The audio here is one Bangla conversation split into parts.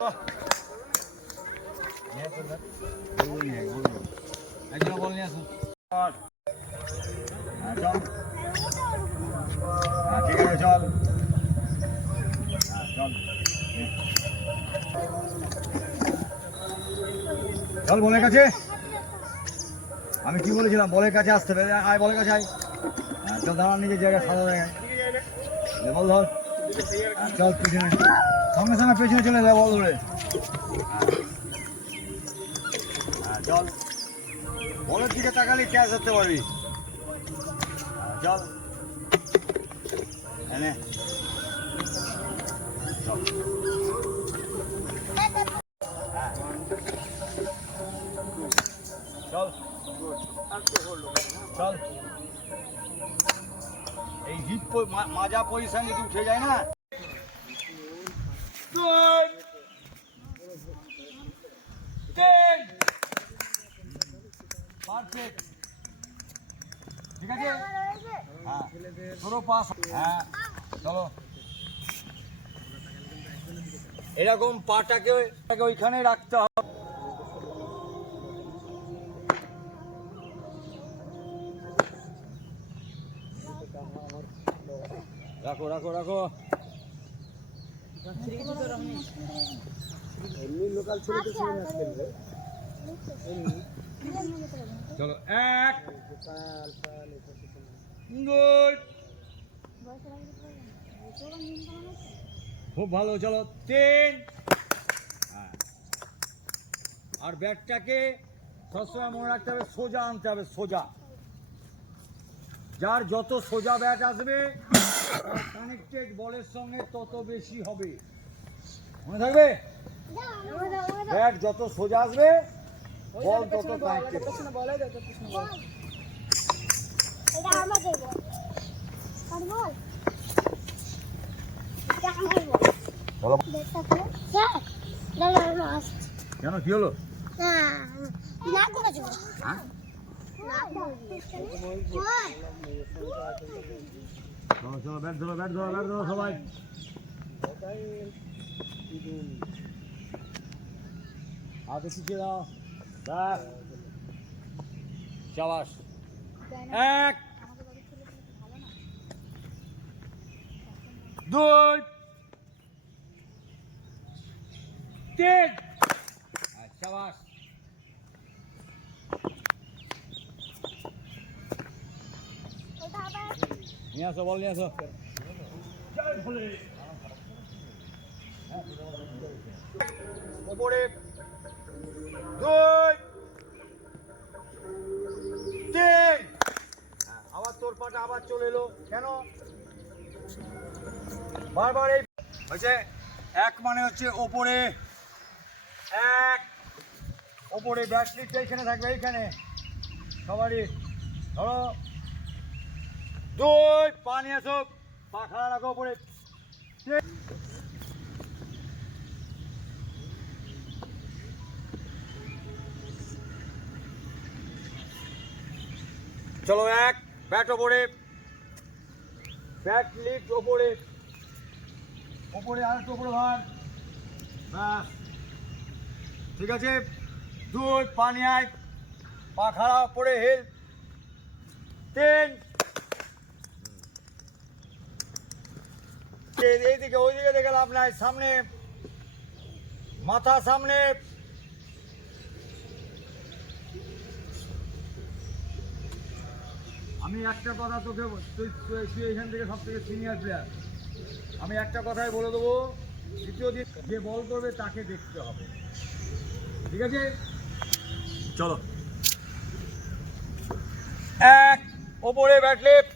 বল নিয়ে আসুন। ঠিক আছে চল চল চল বলের কাছে। আমি কি বলেছিলাম, বলের কাছে আসতে হবে। আয় বলের কাছে আয়। চল দাঁড়ান নিজের জায়গায়, সাদা জায়গায় বল ধর। চল পেছনে, সঙ্গে সঙ্গে পেছনে চলে যা বল ধরে। চল বলের দিকে তাকালে ক্যাচ ধরতে পারবি। চল এনে চল চল চল। এই হিপ মাজা পজিশন যদি উঠে যায় না, পারফেক্ট। ঠিক আছে, হ্যাঁ তোরও পাস। হ্যাঁ চলো, এরকম পাটাকে ওইখানে রাখতে হবে। রাখো রাখো রাখো। লোকাল ছেলে তো খেলবে। চলো এক খুব ভালো। চলো তিন। আর ব্যাটটাকে সবসময় মনে রাখতে হবে, সোজা আনতে হবে, সোজা। যার যত সোজা ব্যাট আসবে কানেক্টেড বলের সঙ্গে তত বেশি হবে, মনে থাকবে। ব্যাট যত সোজা আসবে বল তত কানেক্টেড। কেন কি হলো? চলো চলো ব্যাট ধরো, ব্যাট ধরো, ব্যাট ধরো সবাই। হাতে শিখিয়ে দাও। ব্যাস চাবাস। এক দুই তিন। চাবাস। নিয়ে আসো বল, নিয়ে আসো। ওপরে দুই তিন। আবার তোর পাটা আবার চলে এলো কেন? বারবার এই হয়েছে। এক মানে হচ্ছে ওপরে, এক ওপরে ব্যাটলিটটা এখানে থাকবে, এইখানে সবারই। ধরো দুই, পা নিয়ে আসো, পা খাড়া রাখো ওপরে। চলো এক, ব্যাট ওপরে, ব্যাট লিফট ওপরে, ওপরে আর একটু ওপরে ভার। ব্যাস ঠিক আছে। দুই, পা নিয়ে আয়, পা খাড়া ওপরে, হেল। তিন, এইদিকে ওইদিকে দেখে লাভ নাই, সামনে মাথা সামনে। আমি একটা কথা তোকে, তুই এখান থেকে সব থেকে সিনিয়র প্লেয়ার, আমি একটা কথাই বলে দেবো, দ্বিতীয় দিন যে বল করবে তাকে দেখতে হবে। ঠিক আছে চলো এক, ওপরে ব্যাট লিফট।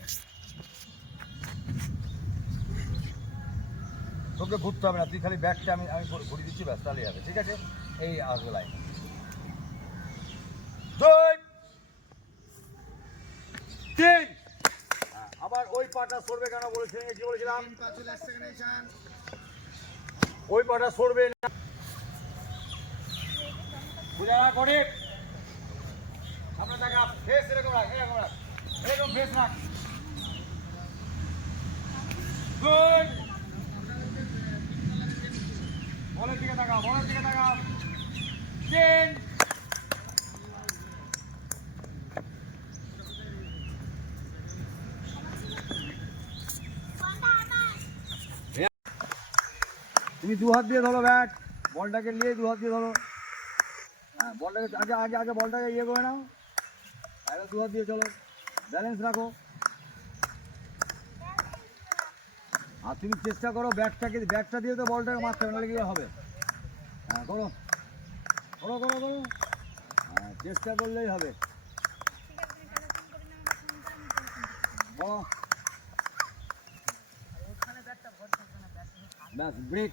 তোকে ঘুরতে হবে না, তুই খালি ব্যাটটা আমি ঘুরিয়ে দিচ্ছি, ব্যাস তাহলেই হবে। ঠিক আছে, এই আসবে লাইন। দুই তিন। আবার ওই পাটা সরবে কেন বলেছিলেন, কি বলেছিলাম? ওই পাটা সরবে না, বুঝা না করে। সামনে টাকা ফেস এরকম রাখ, এরকম রাখ, এরকম ফেস রাখ। গুড বলের দিকে তাকাও, বলের দিকে তাকাও। চেঞ্জ। তুমি দু হাত দিয়ে ধরো ব্যাট, বলটাকে নিয়ে দু হাত দিয়ে ধরো। হ্যাঁ, বলটাকে আগে আগে আগে বলটাকে ইয়ে করে নাও, আগে দু হাত দিয়ে চলো, ব্যালেন্স রাখো। আর তুমি চেষ্টা করো ব্যাটটা দিয়ে তো বলটাকে মারতে হবে, নাহলে কি হবে। হ্যাঁ করো করো করো করো, হ্যাঁ চেষ্টা করলেই হবে। করো। ব্যাস ব্রেক।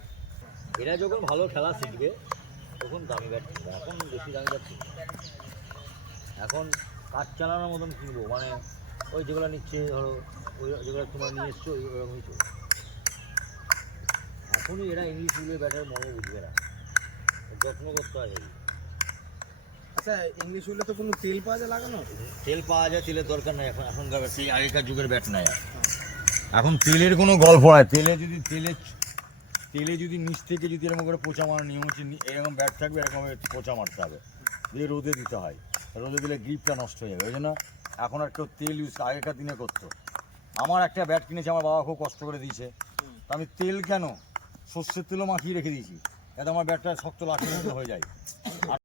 এরা যখন ভালো খেলা শিখবে তখন দামি ব্যাট কিনবে, এখন বেশি দামি ব্যাট কিনবে। এখন কাজ চালানোর মতন কিনবো, মানে ওই যেগুলো নিচ্ছে ধরো, ওই যেগুলো তোমরা নিয়ে এসছো ওইরকমই চলবে। এখনই এরা ইংলিশ স্কুলের ব্যাটের মনে বুঝবে না, যত্ন করতে হয়। আচ্ছা ইংলিশ উইলে তো কোনো তেল পাওয়া যায় লাগানো? তেল পাওয়া যায়, তেলের দরকার নেই এখন, এখনকার সেই আগেকার যুগের ব্যাট নাই আর। এখন তেলের কোনো গল্প নয়। তেলে যদি নিচ থেকে যদি এরকম করে পোঁচা মারার নিয়ম হচ্ছে, এরকম ব্যাট থাকবে, এরকম পোঁচা মারতে হবে, দিয়ে রোদে দিতে হয়, রোদে দিলে গ্রিপটা নষ্ট হয়ে যাবে। ওই জন্য এখন আর কেউ তেল ইউজ আগেকার দিনে করতো। আমার একটা ব্যাট কিনেছে, আমার বাবা খুব কষ্ট করে দিয়েছে, তা আমি তেল কেন সর্ষের তেলও মাখিয়ে রেখে দিয়েছি, যাতে আমার ব্যাটটা শক্ত লাঠির মতো হয়ে যায়।